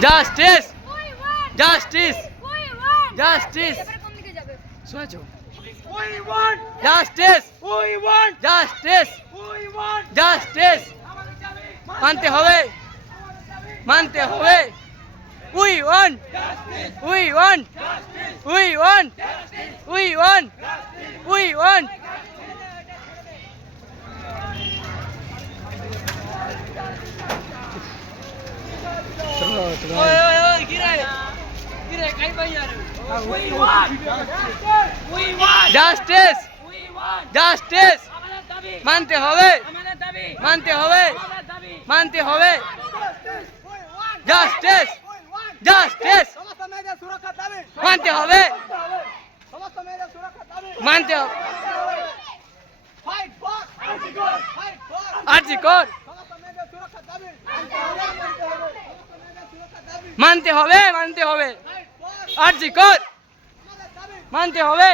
justice justice justice শুনেছো justice justice justice মানতে হবে মানতে হবে we want we want we want we want we want justice justice মানতে হবে মানতে হবে মানতে হবে জাস্টিস জাস্টিস মানতে হবে মানতে হবে আরজি কর মানতে হবে মানতে হবে আরজি কর মানতে হবে